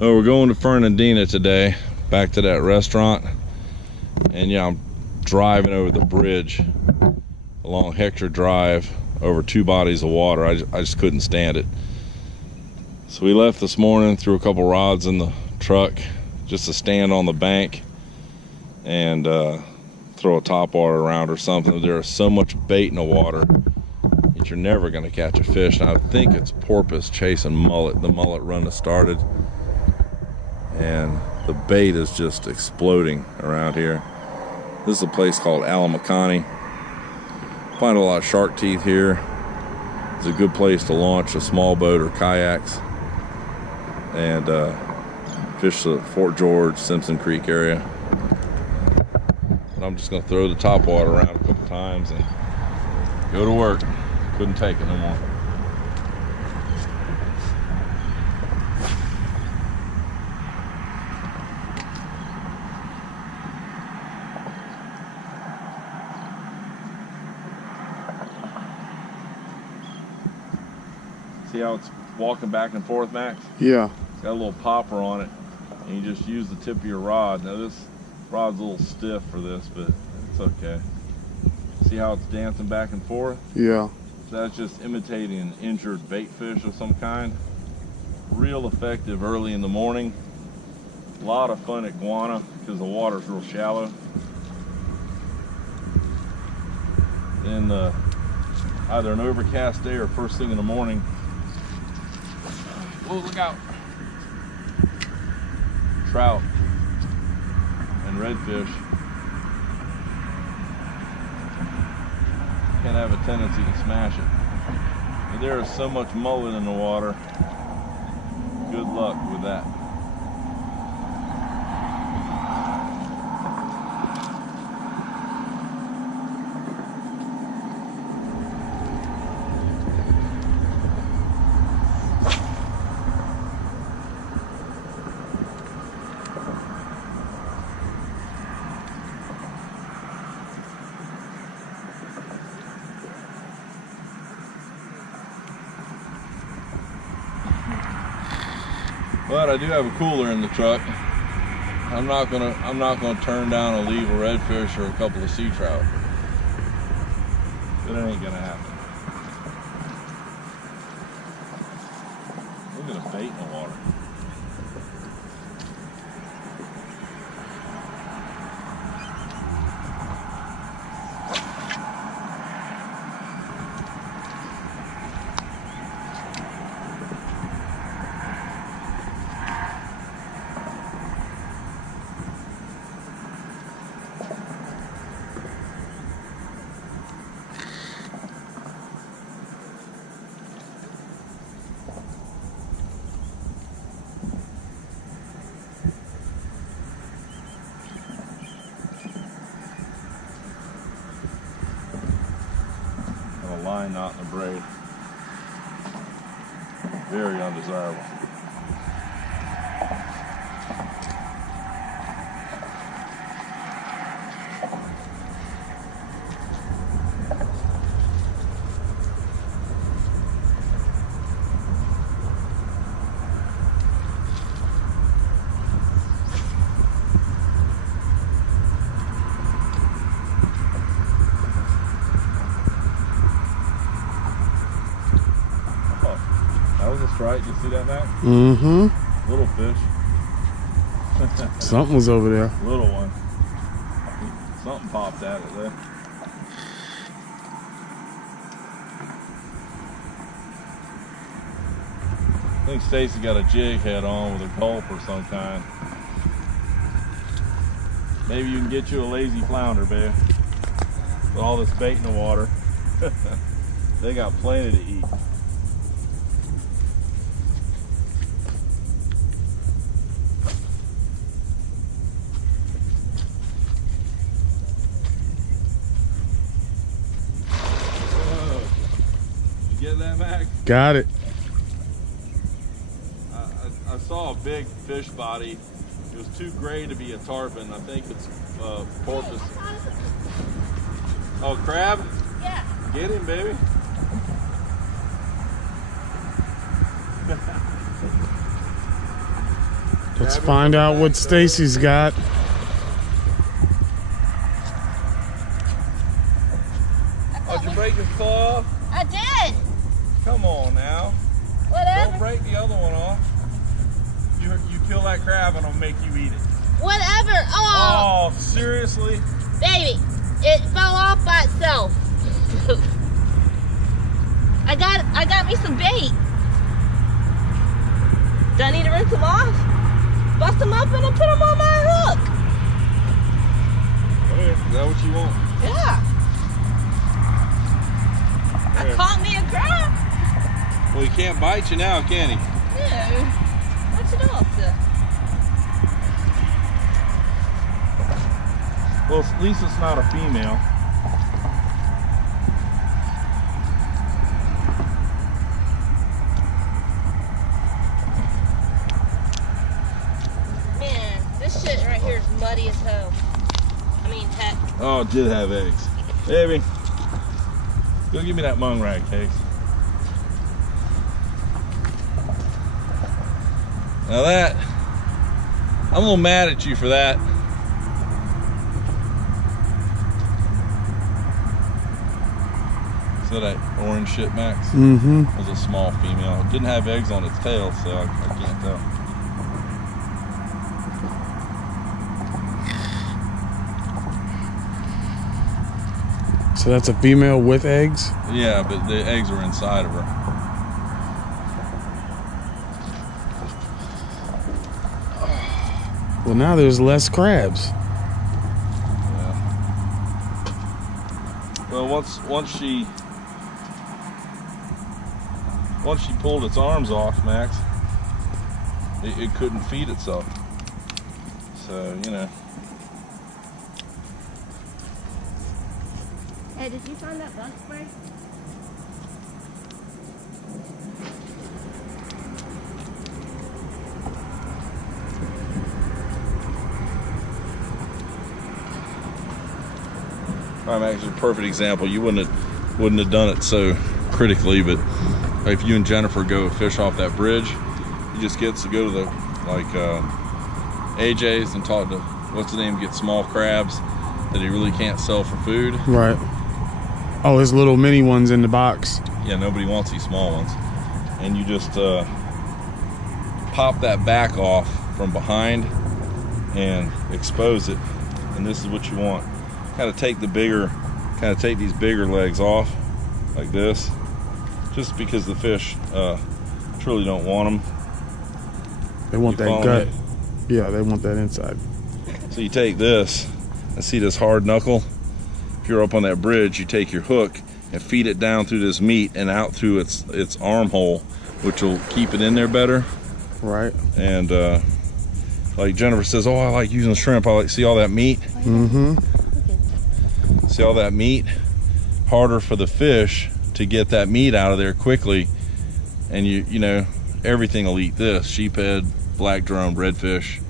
Oh, we're going to Fernandina today, back to that restaurant. And yeah, I'm driving over the bridge along Hector Drive over 2 bodies of water. I just couldn't stand it. So we left this morning, threw a couple rods in the truck just to stand on the bank and throw a topwater around or something. There is so much bait in the water that you're never going to catch a fish. And I think it's porpoise chasing mullet. The mullet run has started, and the bait is just exploding around here. This is a place called Alamacani. Find a lot of shark teeth here. It's a good place to launch a small boat or kayaks and fish the Fort George, Simpson Creek area. But I'm just gonna throw the topwater around a couple times and go to work. Couldn't take it no more. See how it's walking back and forth, Max? Yeah. It's got a little popper on it, and you just use the tip of your rod. Now this rod's a little stiff for this, but it's okay. See how it's dancing back and forth? Yeah. So that's just imitating an injured bait fish of some kind. Real effective early in the morning. A lot of fun at Guana because the water's real shallow. Then either an overcast day or first thing in the morning. Oh, look out. Trout and redfish can have a tendency to smash it. But there is so much mullet in the water. Good luck with that. But I do have a cooler in the truck. I'm not gonna turn down a leave a redfish or a couple of sea trout. But it ain't gonna happen. Look at the bait in the water. Line not in the braid. Very undesirable. Right, you see that, Mac? Mm-hmm. Little fish. Something was over there. Little one. Something popped at it there. I think Stacy got a jig head on with a gulp or some kind. Maybe you can get you a lazy flounder, babe. With all this bait in the water. They got plenty to eat. Get that, Mac? Got it. I saw a big fish body. It was too gray to be a tarpon. I think it's porpoise. Oh, crab? Yeah. Get him, baby. Let's find out what Stacy's got. Oh, did you break your claw? I did. Come on now. Whatever. Don't break the other one off. You kill that crab and I'll make you eat it. Whatever. Oh, Oh, seriously? baby, it fell off by itself. I got me some bait. Do I need to rinse them off? Bust them open and put them on my hook. Is that what you want? Yeah. I There. caught me a crab. Well, he can't bite you now, can he? No. What's it off to? Well, at least it's not a female. Man, this shit right here is muddy as hell. I mean, heck. Oh, it did have eggs. Baby, go give me that mung rag, Cakes. Now that, I'm a little mad at you for that. So that orange shit, Max, Mm-hmm. was a small female. It didn't have eggs on its tail, so I can't tell. So that's a female with eggs? Yeah, but the eggs were inside of her. Well, now there's less crabs. Yeah. Well, once she pulled its arms off, Max, it couldn't feed itself. So, you know. Hey, did you find that bug spray? All right, Max, is a perfect example. You wouldn't have done it so critically, but if you and Jennifer go fish off that bridge, he just gets to go to the AJ's and talk to what's the name, get small crabs that he really can't sell for food. Right. Oh, his little mini ones in the box. Yeah, nobody wants these small ones, and you just pop that back off from behind and expose it, and this is what you want. Kind of take these bigger legs off like this, just because the fish truly don't want them. They want You that follow gut. me? Yeah, they want that inside. So you take this and see this hard knuckle. If you're up on that bridge, you take your hook and feed it down through this meat and out through its armhole, which will keep it in there better. Right. And like Jennifer says, oh, I like using shrimp. I like see all that meat. Mm-hmm. See all that meat? Harder for the fish to get that meat out of there quickly, and you know everything will eat this. Sheephead, black drum, redfish.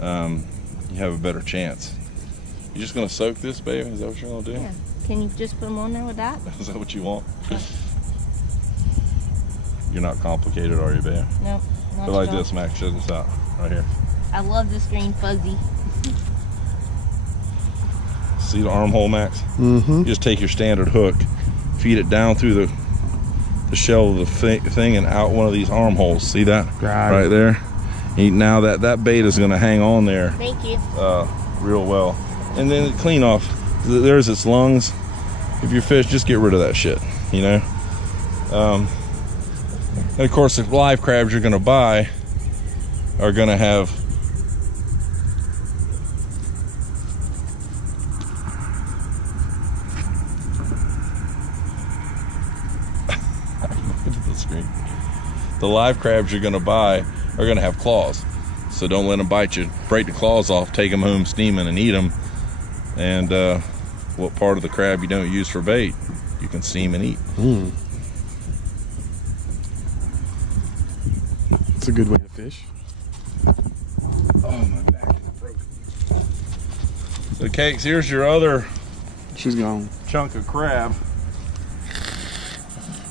You have a better chance. You just gonna soak this, baby? Is that what you're gonna do? Yeah. Can you just put them on there with that? Is that what you want? Yeah. You're not complicated, are you, babe? No. But like this, Max. Check this out, right here. I love this green fuzzy. See the armhole, Max? Mm-hmm. You just take your standard hook, feed it down through the shell of the thing and out one of these armholes. See that? Got right it. there. Now that bait is going to hang on there Thank you. real well. And then clean off. There's its lungs. If your fish, just get rid of that shit, you know? And of course, the live crabs you're going to buy are going to have the screen. The live crabs you're going to buy are going to have claws, so don't let them bite you. Break the claws off, take them home steaming and eat them. And what part of the crab you don't use for bait, you can steam and eat. It's a good way to fish. Oh, my back is broken. So Cakes, here's your other She's gone. chunk of crab.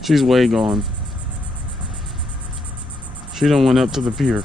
She's way gone. She done went up to the pier.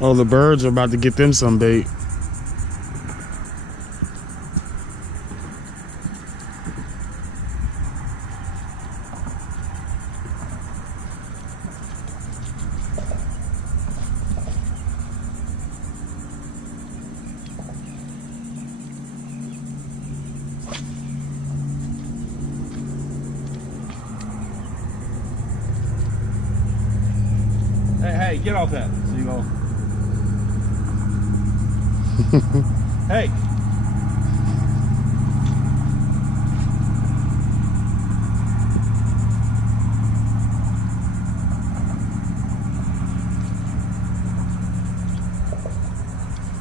Oh, the birds are about to get them some bait. Hey, get off that seagull. Hey.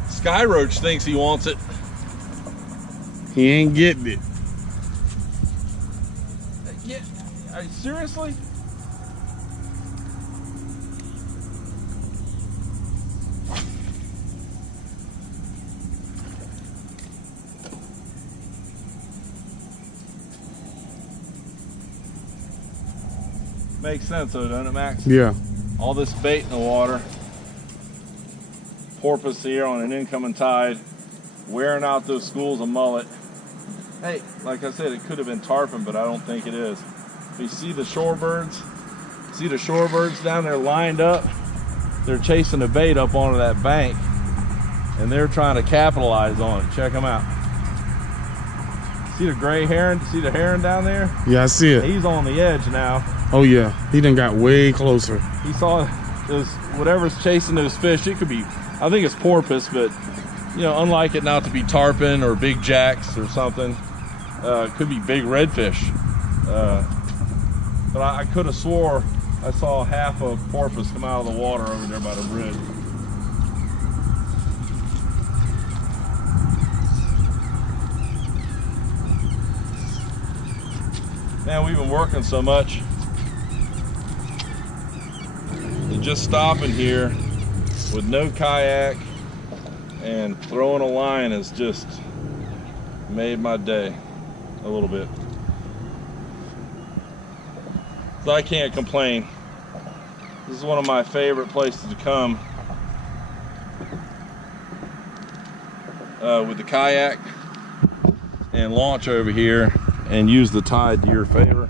Sky roach thinks he wants it. He ain't getting it. Seriously? Makes sense though, doesn't it, Max? Yeah. All this bait in the water. Porpoise here on an incoming tide, wearing out those schools of mullet. Hey, like I said, it could have been tarpon, but I don't think it is. You see the shorebirds? See the shorebirds down there lined up? They're chasing the bait up onto that bank, and they're trying to capitalize on it. Check them out. See the gray heron? See the heron down there? Yeah, I see it. He's on the edge now. Oh yeah, he done got way closer. He saw those, whatever's chasing those fish. It could be, I think it's porpoise, but you know, unlike it not to be tarpon or big jacks or something, it could be big redfish. But I could have swore I saw half a porpoise come out of the water over there by the bridge. Man, we've been working so much. And just stopping here with no kayak and throwing a line has just made my day a little bit. So I can't complain. This is one of my favorite places to come with the kayak and launch over here and use the tide to your favor.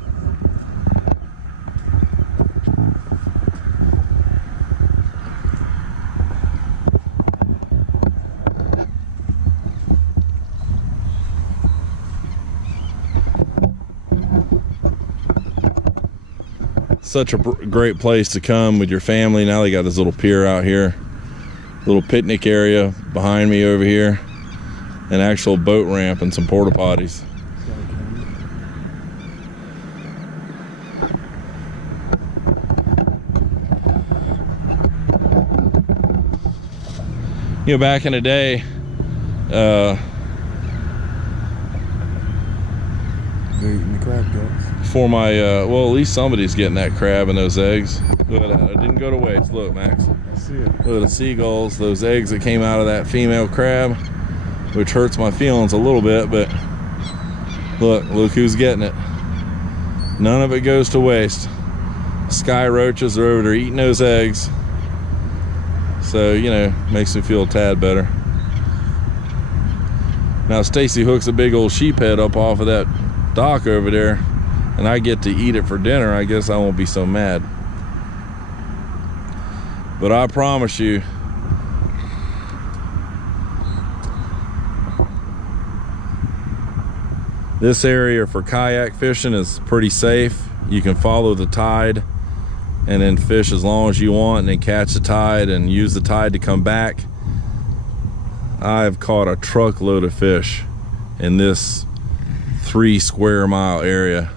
Such a great place to come with your family. Now they got this little pier out here, little picnic area behind me over here, an actual boat ramp and some porta potties. You know, back in the day, for my, well, at least somebody's getting that crab and those eggs. Look at that, it didn't go to waste. Look, Max. I see it. Look at the seagulls, those eggs that came out of that female crab, which hurts my feelings a little bit, but look who's getting it. None of it goes to waste. Sky roaches are over there eating those eggs. So, you know, makes me feel a tad better. Now Stacy hooks a big old sheephead up off of that dock over there, and I get to eat it for dinner. I guess I won't be so mad. But I promise you, this area for kayak fishing is pretty safe. You can follow the tide and then fish as long as you want and then catch the tide and use the tide to come back. I've caught a truckload of fish in this 3 square mile area.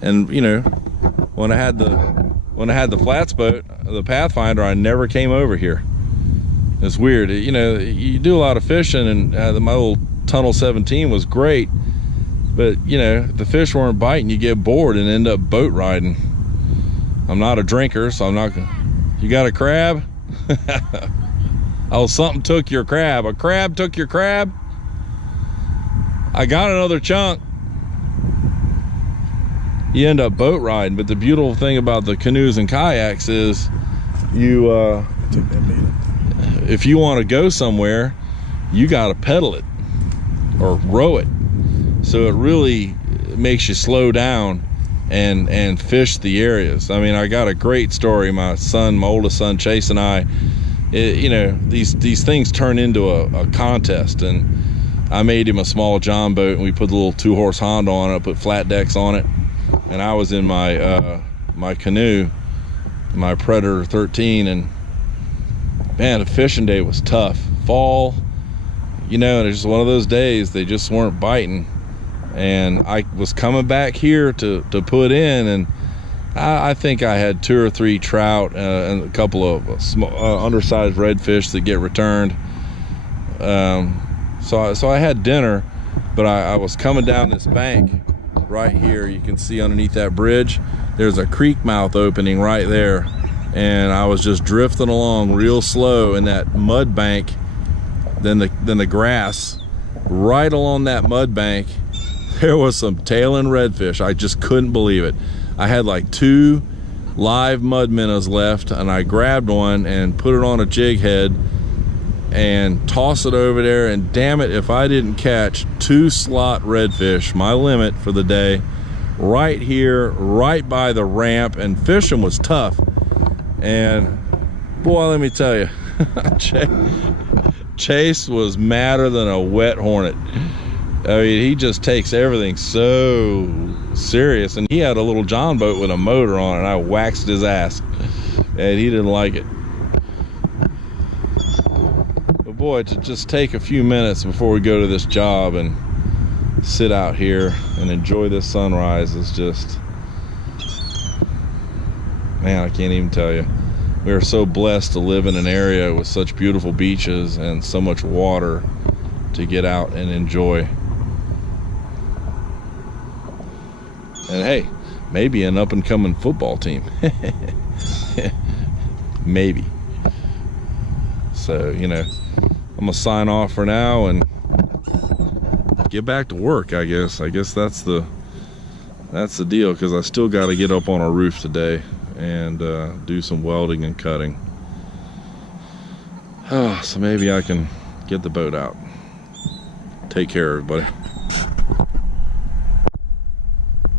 And you know, when I had the flats boat, the Pathfinder, I never came over here. It's weird, you know, you do a lot of fishing, and my old Tunnel 17 was great, but you know, the fish weren't biting, you get bored and end up boat riding. I'm not a drinker, so I'm not gonna. You got a crab? Oh, something took your crab. A crab took your crab? I got another chunk. You end up boat riding, but the beautiful thing about the canoes and kayaks is you if you want to go somewhere, you got to pedal it or row it, so it really makes you slow down and fish the areas. I mean, I got a great story. My oldest son Chase, and I, you know, these things turn into a contest, and I made him a small John boat, and we put the little 2-horse Honda on it. I put flat decks on it, and I was in my my canoe, my Predator 13, and man, the fishing day was tough. Fall, you know, and it's just one of those days they just weren't biting, and I was coming back here to put in, and I think I had 2 or 3 trout and a couple of small, undersized redfish that get returned. So I had dinner, but I was coming down this bank right here. You can see underneath that bridge, there's a creek mouth opening right there, and I was just drifting along real slow in that mud bank. Then the grass right along that mud bank, there was some tailing redfish. I just couldn't believe it. I had like 2 live mud minnows left, and I grabbed one and put it on a jig head and tossed it over there, and damn it if I didn't catch 2 slot redfish, my limit for the day, right here, right by the ramp. And fishing was tough, and boy, let me tell you, Chase was madder than a wet hornet. I mean, he just takes everything so serious, and he had a little John boat with a motor on it, and I waxed his ass, and he didn't like it. But boy, to just take a few minutes before we go to this job and sit out here and enjoy this sunrise is just, man, I can't even tell you. We are so blessed to live in an area with such beautiful beaches and so much water to get out and enjoy. And hey, maybe an up-and-coming football team. Maybe. So, you know, I'm gonna sign off for now and get back to work, I guess. I guess that's the deal, because I still got to get up on a roof today and do some welding and cutting. So maybe I can get the boat out. Take care, everybody.